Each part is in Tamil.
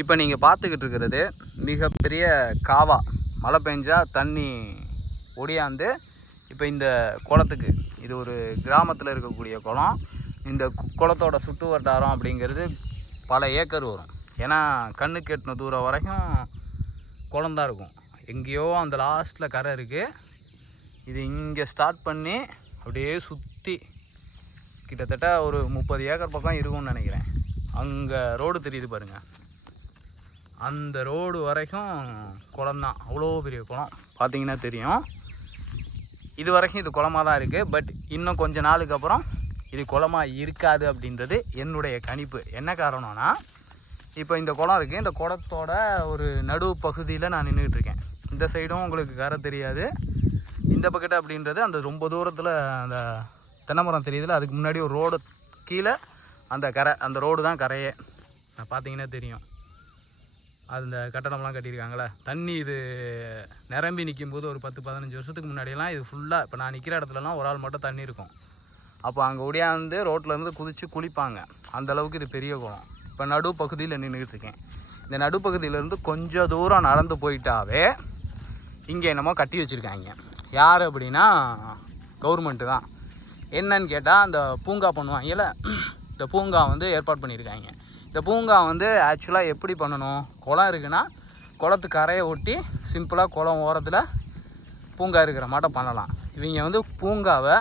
இப்போ நீங்கள் பார்த்துக்கிட்டு இருக்கிறது மிகப்பெரிய காவா. மழை பெஞ்சா தண்ணி ஒடியாந்து இப்போ இந்த குளத்துக்கு, இது ஒரு கிராமத்தில் இருக்கக்கூடிய குளம். இந்த குளத்தோட சுற்று வட்டாரம் அப்படிங்கிறது பல ஏக்கர் வரும். ஏன்னா கண்ணுக்கு எட்டின தூரம் வரைக்கும் குளம்தான் இருக்கும். எங்கேயோ அந்த லாஸ்ட்டில் கரை இருக்குது. இது இங்கே ஸ்டார்ட் பண்ணி அப்படியே சுற்றி கிட்டத்தட்ட ஒரு 30 ஏக்கர் பக்கம் இருக்கும்னு நினைக்கிறேன். அங்கே ரோடு தெரியுது பாருங்கள், அந்த ரோடு வரைக்கும் குளம்தான். அவ்வளோ பெரிய குளம் பார்த்தீங்கன்னா தெரியும். இது வரைக்கும் இது குளமாக தான் இருக்குது. பட் இன்னும் கொஞ்ச நாளுக்கு அப்புறம் இது குளமாக இருக்காது அப்படின்றது என்னுடைய கணிப்பு. என்ன காரணம்னா, இப்போ இந்த குளம் இருக்குது. இந்த குளத்தோட ஒரு நடு பகுதியில் நான் நின்றுக்கிட்டு இருக்கேன். இந்த சைடும் உங்களுக்கு கரை தெரியாது. இந்த பக்கெட்டு அப்படின்றது அந்த ரொம்ப தூரத்தில் அந்த தென்னைமரம் தெரியுதுல, அதுக்கு முன்னாடி ஒரு ரோடு கீழே அந்த கரை, அந்த ரோடு தான் கரையே. பார்த்தீங்கன்னா தெரியும். அந்த கட்டடம்லாம் கட்டியிருக்காங்களே, தண்ணி இது நிரம்பி நிற்கும் போது ஒரு 10-15 வருஷத்துக்கு முன்னாடியெல்லாம் இது ஃபுல்லாக, இப்போ நான் நிற்கிற இடத்துலலாம் ஒரு ஆள் மட்டும் தண்ணி இருக்கும். அப்போ அங்கே ஒடியாந்து ரோட்லேருந்து குதித்து குளிப்பாங்க. அந்தளவுக்கு இது பெரிய குளம். இப்போ நடுப்பகுதியில் நின்றுக்கிட்டு இருக்கேன். இந்த நடுப்பகுதியிலேருந்து கொஞ்சம் தூரம் நடந்து போயிட்டாவே இங்கே என்னமோ கட்டி வச்சுருக்காங்க. யார் அப்படின்னா கவர்மெண்ட்டு தான். என்னன்னு கேட்டால், அந்த பூங்கா பண்ணுவாங்கல்ல, இந்த பூங்கா வந்து ஏற்பாடு பண்ணியிருக்காங்க. இந்த பூங்கா வந்து ஆக்சுவலாக எப்படி பண்ணணும், குளம் இருக்குன்னா குளத்துக்கு கரையை ஒட்டி சிம்பிளாக குளம் ஓரத்தில் பூங்கா இருக்கிற மாட்டம் பண்ணலாம். இவங்க வந்து பூங்காவை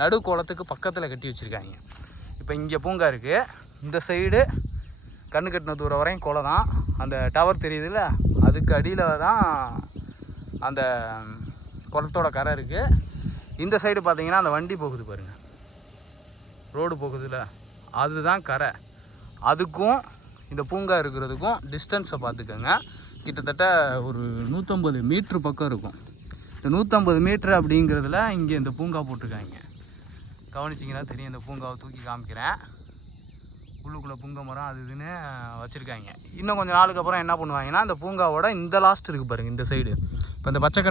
நடு குளத்துக்கு பக்கத்தில் கட்டி வச்சுருக்காங்க. இப்போ இங்கே பூங்கா இருக்குது, இந்த சைடு கண்ணு கட்டின தூரம் வரையும் குளம் தான். அந்த டவர் தெரியுதுல்ல, அதுக்கு அடியில் தான் அந்த குளத்தோட கரை இருக்குது. இந்த சைடு பார்த்தீங்கன்னா அந்த வண்டி போகுது பாருங்கள், ரோடு போகுதுல்ல, அதுதான் கரை. அதுக்கும் இந்த பூங்கா இருக்கிறதுக்கும் டிஸ்டன்ஸை பார்த்துக்கோங்க. கிட்டத்தட்ட ஒரு 150 மீட்ரு பக்கம் இருக்கும். இந்த 150 மீட்ரு அப்படிங்கிறதுல இங்கே இந்த பூங்கா போட்டிருக்காங்க. கவனிச்சிங்கன்னா தெரியும். இந்த பூங்காவை தூக்கி காமிக்கிறேன். உள்ளுக்குள்ளே பூங்கா மரம் அது இதுன்னு வச்சுருக்காங்க. இன்னும் கொஞ்சம் நாளுக்கு அப்புறம் என்ன பண்ணுவாங்கன்னா, அந்த பூங்காவோட இந்த லாஸ்ட் இருக்குது பாருங்கள், இந்த சைடு இப்போ இந்த பச்சை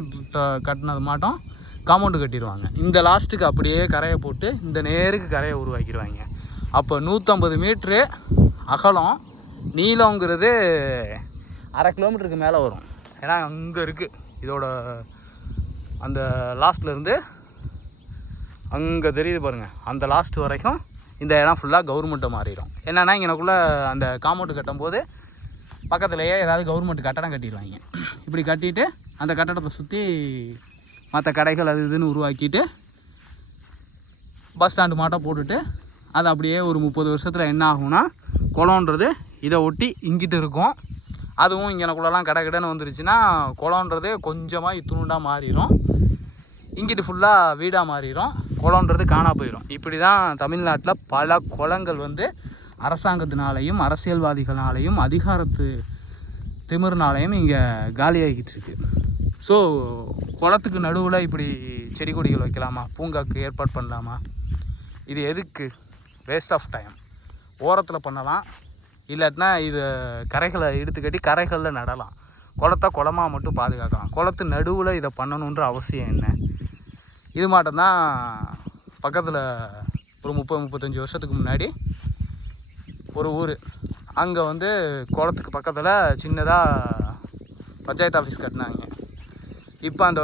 கட்டினது மாட்டோம் காம்பவுண்டு கட்டிடுவாங்க. இந்த லாஸ்ட்டுக்கு அப்படியே கரையை போட்டு இந்த நேருக்கு கரையை உருவாக்கிடுவாங்க. அப்போ 150 மீட்ரு அகலம், நீளங்கிறது 1/2 கிலோமீட்டருக்கு மேலே வரும். ஏன்னா அங்கே இருக்குது இதோட அந்த லாஸ்ட்லேருந்து அங்கே தெரியுது பாருங்கள், அந்த லாஸ்ட் வரைக்கும் இந்த இடம் ஃபுல்லாக கவர்மெண்ட்டை மாறிடும். என்னென்னா இங்கனக்குள்ளே அந்த காம்பவுண்டு கட்டும்போது பக்கத்துலேயே ஏதாவது கவர்மெண்ட் கட்டடம் கட்டிடுவாங்க. இப்படி கட்டிட்டு அந்த கட்டடத்தை சுற்றி மற்ற கடைகள் அது இதுன்னு உருவாக்கிட்டு பஸ் ஸ்டாண்டு மாட்டம் போட்டுட்டு, அது அப்படியே ஒரு 30 வருஷத்தில் என்ன ஆகும்னா, குளம்ன்றது இதை ஒட்டி இங்கிட்டு இருக்கும். அதுவும் இங்கனக்குள்ளெல்லாம் கடை கடைன்னு வந்துருச்சுன்னா குளம்ன்றது கொஞ்சமாக இத்துணுண்டாக மாறிடும். இங்கிட்டு ஃபுல்லாக வீடாக மாறிடும். குளம்ன்றது காணா போயிடும். இப்படி தான் தமிழ்நாட்டில் பல குளங்கள் வந்து அரசாங்கத்தினாலையும் அரசியல்வாதிகளாலையும் அதிகாரத்து திமிர்னாலையும் இங்கே காலியாகிக்கிட்டு இருக்கு. ஸோ குளத்துக்கு நடுவில் இப்படி செடி கொடிகள் வைக்கலாமா, பூங்காக்கு ஏற்பாடு பண்ணலாமா? இது எதுக்கு? Waste of time. ஓரத்தில் பண்ணலாம், இல்லாட்டினா இது கரைகளை எடுத்து கட்டி கரைகளில் நடலாம். குளத்தை குளமாக மட்டும் பாதுகாக்கலாம். குளத்து நடுவில் இதை பண்ணணுன்ற அவசியம் என்ன? இது மாட்டம்தான் பக்கத்தில் ஒரு 30-35 வருஷத்துக்கு முன்னாடி ஒரு ஊர், அங்கே வந்து குளத்துக்கு பக்கத்தில் சின்னதாக பஞ்சாயத்து ஆஃபீஸ் கட்டினாங்க. இப்போ அந்த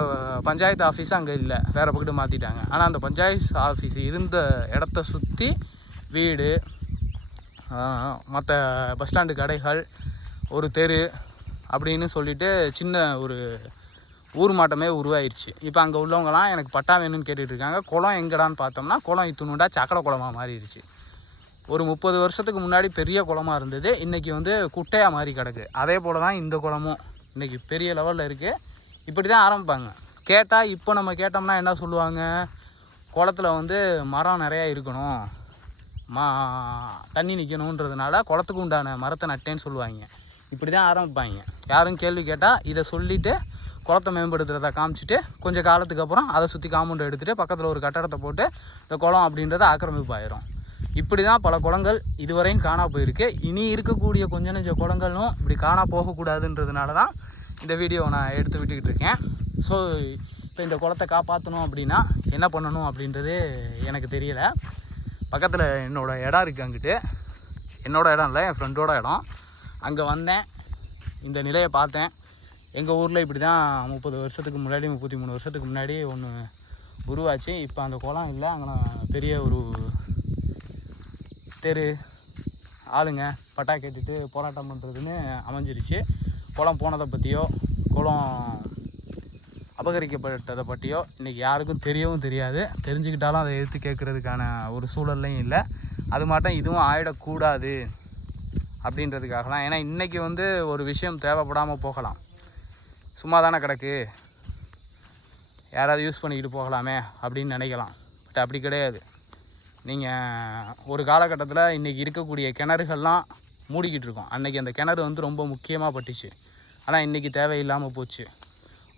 பஞ்சாயத்து ஆஃபீஸ் அங்கே இல்லை, வேறு பக்கத்து மாற்றிட்டாங்க. ஆனால் அந்த பஞ்சாயத்து ஆஃபீஸ் இருந்த இடத்த சுற்றி வீடு, மற்ற பஸ் ஸ்டாண்டு கடைகள், ஒரு தெரு அப்படின்னு சொல்லிவிட்டு சின்ன ஒரு ஊர் மாட்டமே உருவாயிருச்சு. இப்போ அங்கே உள்ளவங்களாம் எனக்கு பட்டா வேணும்னு கேட்டுட்டு இருக்காங்க. குளம் எங்கடான்னு பார்த்தோம்னா குளம் இத்துணுண்டா சக்கரை குளமாக மாறிடுச்சு. ஒரு 30 வருஷத்துக்கு முன்னாடி பெரிய குளமாக இருந்தது, இன்றைக்கி வந்து குட்டையாக மாறி கிடக்கு. அதே போல் தான் இந்த குளமும் இன்றைக்கி பெரிய லெவலில் இருக்குது. இப்படி தான் ஆரம்பிப்பாங்க. கேட்டால் இப்போ நம்ம கேட்டோம்னா என்ன சொல்லுவாங்க, குளத்தில் வந்து மரம் நிறையா இருக்கணும், தண்ணி நிற்கணுன்றதுனால குளத்துக்கு உண்டான மரத்தை நட்டேன்னு சொல்லுவாங்க. இப்படி தான் ஆரம்பிப்பாங்க. யாரும் கேள்வி கேட்டால் இதை சொல்லிவிட்டு குளத்தை மேம்படுத்துகிறத காமிச்சிட்டு கொஞ்சம் காலத்துக்கு அப்புறம் அதை சுற்றி காம்பவுண்டு எடுத்துகிட்டு பக்கத்தில் ஒரு கட்டடத்தை போட்டு இந்த குளம் அப்படின்றத ஆக்கிரமிப்பாயிரும். இப்படி தான் பல குளங்கள் இதுவரையும் காணா போயிருக்கு. இனி இருக்கக்கூடிய கொஞ்ச நெஞ்ச குளங்களும் இப்படி காணா போகக்கூடாதுன்றதுனால தான் இந்த வீடியோவை நான் எடுத்து விட்டுக்கிட்டு இருக்கேன். ஸோ இப்போ இந்த குளத்தை காப்பாற்றணும் அப்படின்னா என்ன பண்ணணும் அப்படின்றது எனக்கு தெரியலை. பக்கத்தில் என்னோடய இடம் இருக்குது, அங்கிட்டு என்னோடய இடம் இல்லை, என் ஃப்ரெண்டோட இடம். அங்கே வந்தேன், இந்த நிலையை பார்த்தேன். எங்கள் ஊரில் இப்படி தான் 30 வருஷத்துக்கு முன்னாடி 33 வருஷத்துக்கு முன்னாடி ஒன்று உருவாச்சு. இப்போ அந்த குளம் இல்லை, அங்கே பெரிய ஒரு தெரு, ஆளுங்க பட்டா கேட்டுட்டு போராட்டம் பண்ணுறதுன்னு அமைஞ்சிருச்சு. குளம் போனதை பற்றியோ குளம் அபகரிக்கப்பட்டதை பற்றியோ இன்றைக்கி யாருக்கும் தெரியவும் தெரியாது. தெரிஞ்சுக்கிட்டாலும் அதை எடுத்து கேட்குறதுக்கான ஒரு சூழல்லையும் இல்லை. அது மாட்டம் இதுவும் ஆகிடக்கூடாது அப்படின்றதுக்காக தான். ஏன்னா இன்றைக்கி ஒரு விஷயம் தேவைப்படாமல் போகலாம், சும்மா தானே கிடக்கு, யாராவது யூஸ் பண்ணிக்கிட்டு போகலாமே அப்படின்னு நினைக்கலாம். பட் அப்படி கிடையாது. நீங்கள் ஒரு காலகட்டத்தில் இன்றைக்கி இருக்கக்கூடிய கிணறுகள்லாம் மூடிக்கிட்டு இருக்கோம். அன்றைக்கி அந்த கிணறு ரொம்ப முக்கியமாக பட்டுச்சு. ஆனால் இன்றைக்கி தேவையில்லாமல் போச்சு.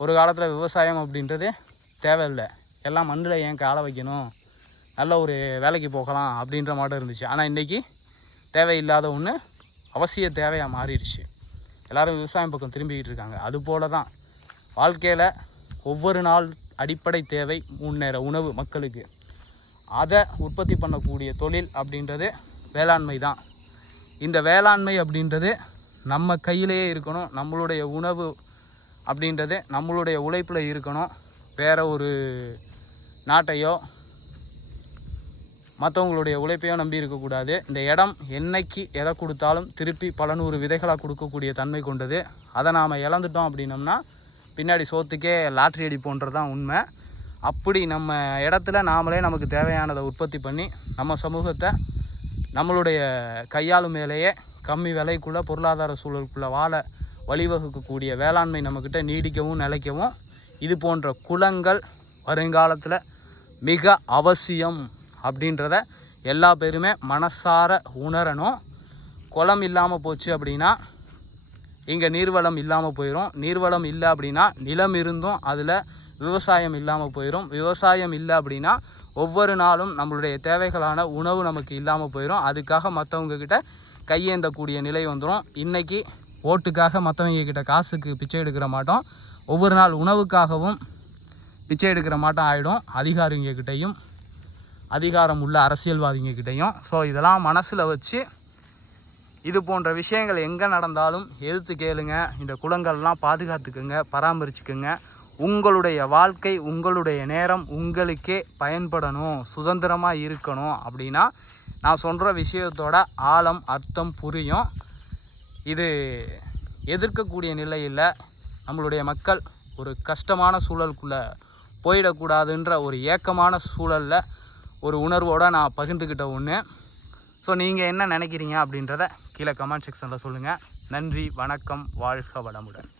ஒரு காலத்தில் விவசாயம் அப்படின்றது தேவையில்லை, எல்லாம் மண்ணில் ஏன் காலை வைக்கணும், நல்ல ஒரு வேலைக்கு போகலாம் அப்படின்ற மாதிரி இருந்துச்சு. ஆனால் இன்றைக்கி தேவையில்லாத ஒன்று அவசிய தேவையாக மாறிடுச்சு. எல்லோரும் விவசாயம் பக்கம் திரும்பிக்கிட்டு இருக்காங்க. அதுபோல தான் வாழ்க்கையில் ஒவ்வொரு நாள் அடிப்படை தேவை 3 நேர உணவு மக்களுக்கு. அதை உற்பத்தி பண்ணக்கூடிய தொழில் அப்படின்றது வேளாண்மை தான். இந்த வேளாண்மை அப்படின்றது நம்ம கையிலேயே இருக்கணும். நம்மளுடைய உணவு அப்படின்றது நம்மளுடைய உழைப்பில் இருக்கணும். வேறு ஒரு நாட்டையோ மற்றவங்களுடைய உழைப்பையோ நம்பி இருக்கக்கூடாது. இந்த இடம் என்னைக்கு எதை கொடுத்தாலும் திருப்பி பல 100 விதைகளாக கொடுக்கக்கூடிய தன்மை கொண்டது. அதை நாம் இழந்துட்டோம் அப்படின்னம்னா பின்னாடி சோத்துக்கே லாட்ரி அடிப்போன்றது தான் உண்மை. அப்படி நம்ம இடத்துல நாமளே நமக்கு தேவையானதை உற்பத்தி பண்ணி நம்ம சமூகத்தை நம்மளுடைய கையாளும் மேலேயே கம்மி விலைக்குள்ளே பொருளாதார சூழலுக்குள்ளே வாழ வழிவகுக்கக்கூடிய வேளாண்மை நம்மக்கிட்ட நீடிக்கவும் நிலைக்கவும் இது போன்ற குளங்கள் வருங்காலத்தில் மிக அவசியம் அப்படின்றத எல்லா பேருமே மனசார உணரணும். குளம் இல்லாமல் போச்சு அப்படின்னா இங்கே நீர்வளம் இல்லாமல் போயிடும். நீர்வளம் இல்லை அப்படின்னா நிலம் இருந்தும் அதில் விவசாயம் இல்லாமல் போயிடும். விவசாயம் இல்லை அப்படின்னா ஒவ்வொரு நாளும் நம்மளுடைய தேவைகளான உணவு நமக்கு இல்லாமல் போயிடும். அதுக்காக மற்றவங்கக்கிட்ட கையேந்தக்கூடிய நிலை வந்துடும். இன்றைக்கி ஓட்டுக்காக மற்றவங்க கிட்ட காசுக்கு பிச்சை எடுக்கிற மாட்டோம், ஒவ்வொரு நாள் உணவுக்காகவும் பிச்சை எடுக்கிற மாட்டோம் ஆகிடும் அதிகாரிங்கக்கிட்டையும் அதிகாரம் உள்ள அரசியல்வாதிங்கக்கிட்டையும். ஸோ இதெல்லாம் மனசில் வச்சு இது போன்ற விஷயங்கள் எங்கே நடந்தாலும் எதிர்த்து கேளுங்க. இந்த குளங்கள்லாம் பாதுகாத்துக்குங்க, பராமரிச்சுக்குங்க. உங்களுடைய வாழ்க்கை, உங்களுடைய நேரம் உங்களுக்கே பயன்படணும், சுதந்திரமாக இருக்கணும் அப்படின்னா நான் சொல்கிற விஷயத்தோட ஆழம் அர்த்தம் புரியும். இது எதிர்க்கக்கூடிய நிலையில் நம்மளுடைய மக்கள் ஒரு கஷ்டமான சூழலுக்குள்ளே போயிடக்கூடாதுன்ற ஒரு ஏக்கமான சூழலில் ஒரு உணர்வோடு நான் பகிர்ந்துக்கிட்ட ஒன்று. ஸோ நீங்கள் என்ன நினைக்கிறீங்க அப்படின்றத கீழே கமெண்ட் செக்ஷனில் சொல்லுங்கள். நன்றி, வணக்கம், வாழ்க வளமுடன்.